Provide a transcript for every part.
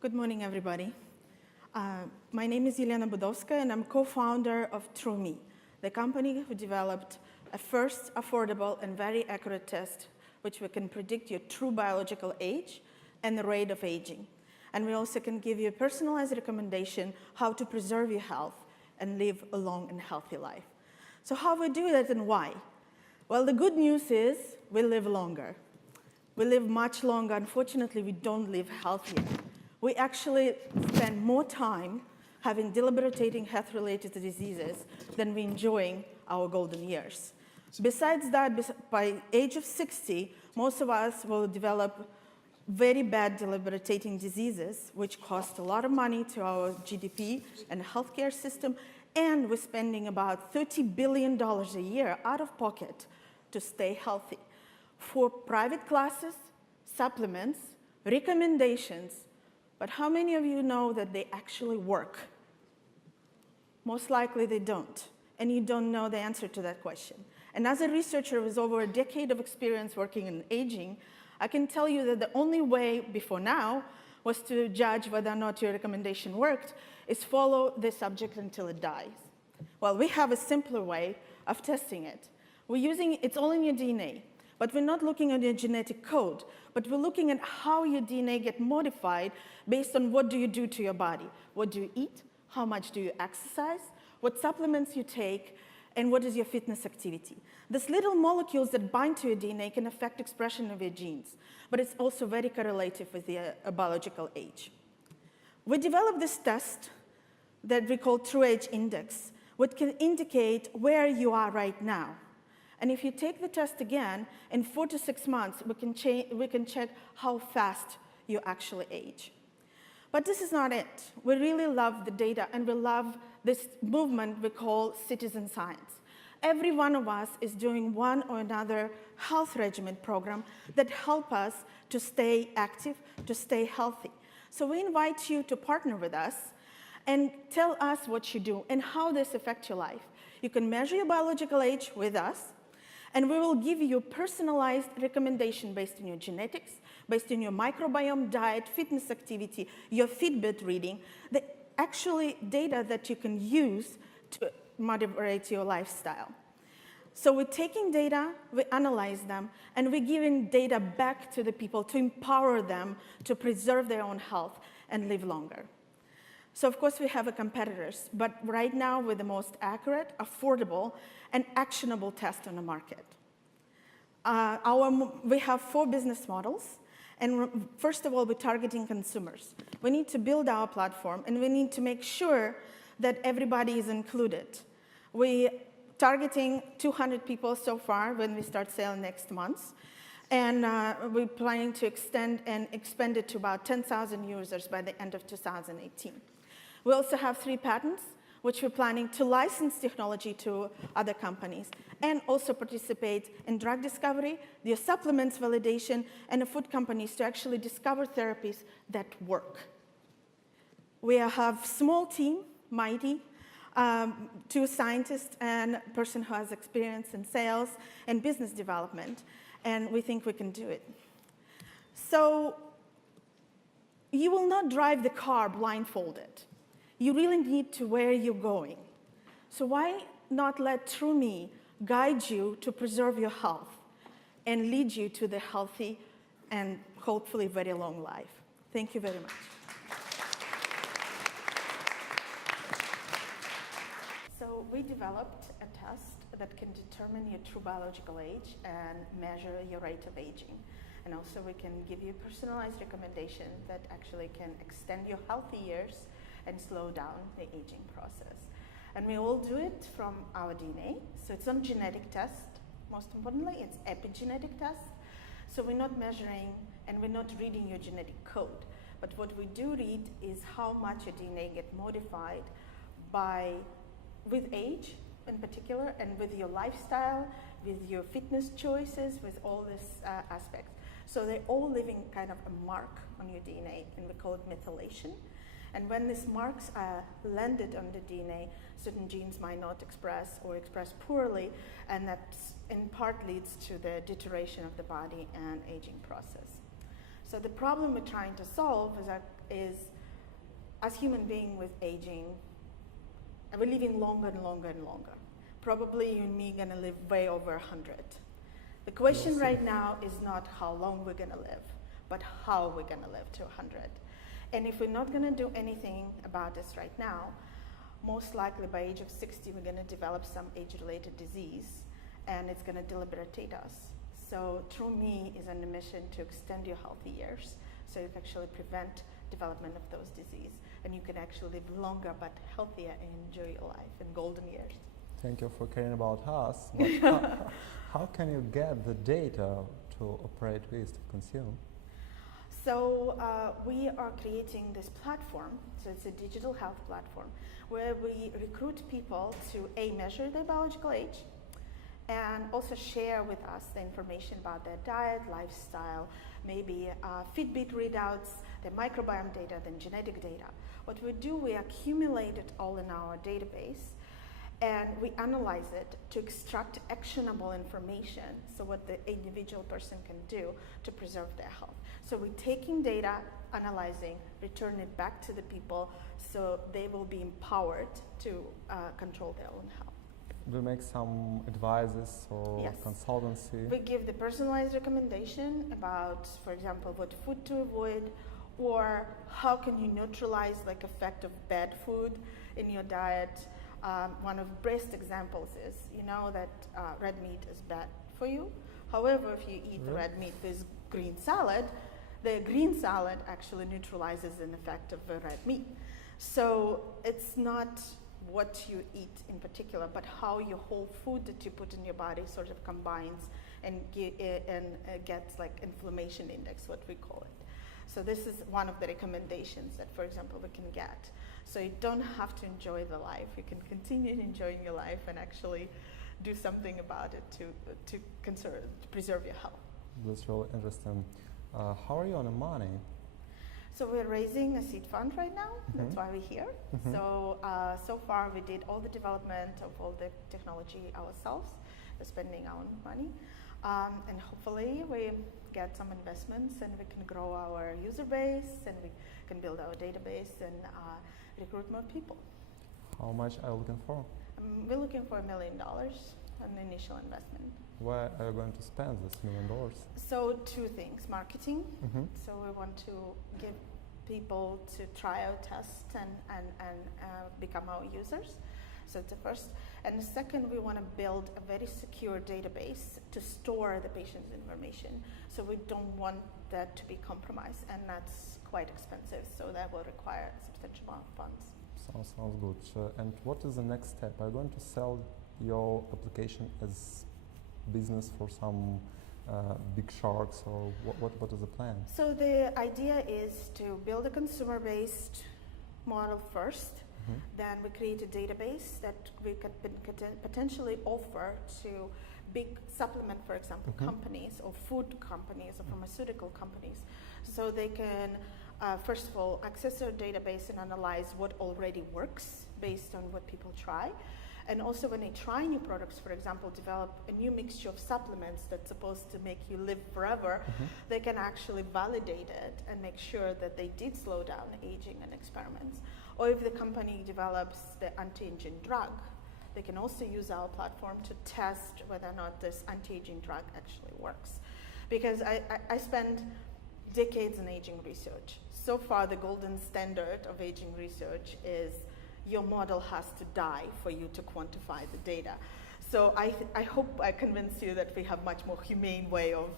Good morning, everybody. My name is Yelena Budovskaya, and I'm co-founder of TruMe, the company who developed a first affordable and very accurate test which we can predict your true biological age and the rate of aging. And we also can give you a personalized recommendation how to preserve your health and live a long and healthy life. So how we do that and why? Well, the good news is we live longer. We live much longer. Unfortunately, we don't live healthier. We actually spend more time having debilitating health-related diseases than we enjoying our golden years. Besides that, by age of 60, most of us will develop very bad debilitating diseases, which cost a lot of money to our GDP and healthcare system, and we're spending about $30 billion a year out of pocket to stay healthy for private classes, supplements, recommendations. But how many of you know that they actually work? Most likely they don't, and you don't know the answer to that question. And as a researcher with over a decade of experience working in aging, I can tell you that the only way before now was to judge whether or not your recommendation worked is follow the subject until it dies. Well, we have a simpler way of testing it. It's all in your DNA, but we're not looking at your genetic code, but we're looking at how your DNA get modified based on what do you do to your body. What do you eat? How much do you exercise? What supplements you take? And what is your fitness activity? These little molecules that bind to your DNA can affect expression of your genes, but it's also very correlative with your biological age. We developed this test that we call True Age Index, which can indicate where you are right now. And if you take the test again, in 4 to 6 months, we can check how fast you actually age. But this is not it. We really love the data, and we love this movement we call citizen science. Every one of us is doing one or another health regimen program that help us to stay active, to stay healthy. So we invite you to partner with us and tell us what you do and how this affects your life. You can measure your biological age with us, and we will give you personalized recommendation based on your genetics, based on your microbiome, diet, fitness activity, your Fitbit reading, the actually data that you can use to moderate your lifestyle. So we're taking data, we analyze them, and we're giving data back to the people to empower them to preserve their own health and live longer. So of course we have competitors, but right now we're the most accurate, affordable, and actionable test on the market. We have 4 business models. And first of all, we're targeting consumers. We need to build our platform, and we need to make sure that everybody is included. We're targeting 200 people so far when we start selling next month. And we're planning to extend and expand it to about 10,000 users by the end of 2018. We also have 3 patents, which we're planning to license technology to other companies, and also participate in drug discovery, the supplements validation, and the food companies to actually discover therapies that work. We have a small team, mighty, 2 scientists and a person who has experience in sales and business development, and we think we can do it. So you will not drive the car blindfolded. You really need to where you're going. So why not let TruMe guide you to preserve your health and lead you to the healthy and hopefully very long life? Thank you very much. So we developed a test that can determine your true biological age and measure your rate of aging. And also we can give you personalized recommendation that actually can extend your healthy years and slow down the aging process. And we all do it from our DNA. So it's not a genetic test. Most importantly, it's epigenetic test. So we're not measuring and we're not reading your genetic code. But what we do read is how much your DNA get modified with age in particular, and with your lifestyle, with your fitness choices, with all these aspects. So they're all leaving kind of a mark on your DNA, and we call it methylation. And when these marks are landed on the DNA, certain genes might not express or express poorly, and that in part leads to the deterioration of the body and aging process. So the problem we're trying to solve is as human beings with aging, we're living longer and longer and longer. Probably you and me are going to live way over 100. The question right now is not how long we're going to live, but how we're going to live to 100. And if we're not going to do anything about this right now, most likely by age of 60, we're going to develop some age-related disease, and it's going to debilitate us. So TruMe is on a mission to extend your healthy years, so you can actually prevent development of those diseases, and you can actually live longer but healthier and enjoy your life in golden years. Thank you for caring about us. But how can you get the data to operate with, to consume? So we are creating this platform, so it's a digital health platform, where we recruit people to measure their biological age, and also share with us the information about their diet, lifestyle, maybe Fitbit readouts, their microbiome data, then genetic data. What we do, we accumulate it all in our database, and we analyze it to extract actionable information, so what the individual person can do to preserve their health. So we're taking data, analyzing, return it back to the people, so they will be empowered to control their own health. Do you make some advices or Yes. consultancy? We give the personalized recommendation about, for example, what food to avoid, or how can you neutralize like effect of bad food in your diet. One of best examples is, you know that red meat is bad for you. However, if you eat the red meat with green salad, the green salad actually neutralizes the effect of the red meat. So it's not what you eat in particular, but how your whole food that you put in your body sort of combines and gets like inflammation index, what we call it. So this is one of the recommendations that, for example, we can get. So you don't have to enjoy the life. You can continue enjoying your life and actually do something about it to preserve your health. That's really interesting. How are you on the money? So we're raising a seed fund right now. That's why we're here. So so far we did all the development of all the technology ourselves. We're spending our own money. And hopefully we get some investments and we can grow our user base and we can build our database and recruit more people. How much are you looking for? We're looking for $1 million an initial investment. Where are you going to spend this $1 million? So two things, marketing. So we want to give people to try our test and become our users. So it's the first. And the second, we want to build a very secure database to store the patient's information. So we don't want that to be compromised, and that's quite expensive. So that will require a substantial amount of funds. Sounds good. And what is the next step? Are you going to sell your application as business for some big sharks, or what is the plan? So the idea is to build a consumer-based model first. Then we create a database that we could potentially offer to big supplement, for example, companies or food companies or pharmaceutical companies. So they can, first of all, access our database and analyze what already works based on what people try. And also when they try new products, for example, develop a new mixture of supplements that's supposed to make you live forever, they can actually validate it and make sure that they did slow down aging in experiments. Or if the company develops the anti-aging drug, they can also use our platform to test whether or not this anti-aging drug actually works. Because I spent decades in aging research. So far, the golden standard of aging research is your model has to die for you to quantify the data. So I hope I convinced you that we have much more humane way of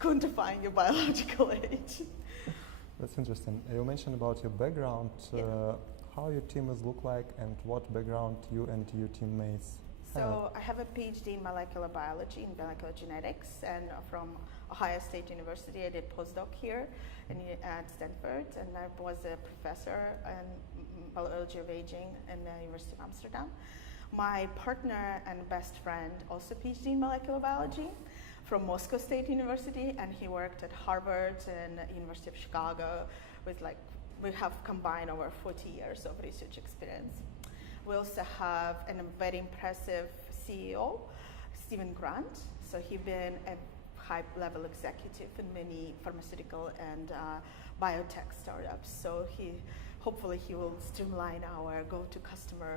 quantifying your biological age. That's interesting. You mentioned about your background. How your team is look like and what background you and your teammates have? So I have a PhD in molecular biology and molecular genetics, and from Ohio State University. I did postdoc here at Stanford, and I was a professor in biology of aging in the University of Amsterdam. My partner and best friend, also PhD in molecular biology from Moscow State University, and he worked at Harvard and University of Chicago with we have combined over 40 years of research experience. We also have a very impressive CEO, Stephen Grant. So he's been a high-level executive in many pharmaceutical and biotech startups. So hopefully he will streamline our go-to-customer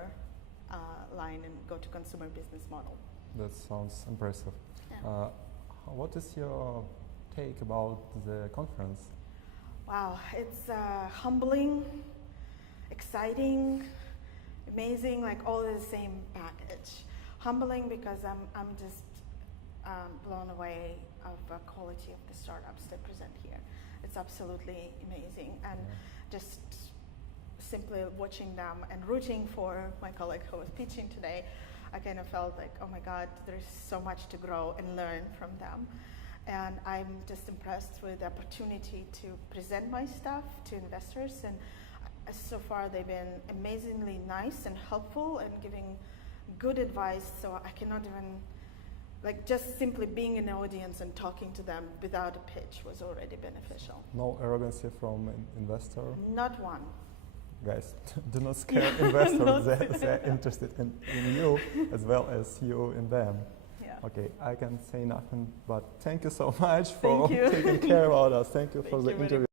line and go-to-consumer business model. That sounds impressive. Yeah. What is your take about the conference? Wow, it's humbling, exciting, amazing, like all in the same package. Humbling because I'm just blown away of the quality of the startups that present here. It's absolutely amazing, and just simply watching them and rooting for my colleague who was pitching today, I kind of felt like, oh my God, there's so much to grow and learn from them. And I'm just impressed with the opportunity to present my stuff to investors, and so far they've been amazingly nice and helpful and giving good advice, so I cannot even, like, just simply being in the audience and talking to them without a pitch was already beneficial. No arrogancy from an investor? Not one. Guys, do not scare investors. They're interested in you as well as you in them. Yeah. Okay, I can say nothing but thank you so much for Thank you. taking care about us. Thank you for Thank the you very interview.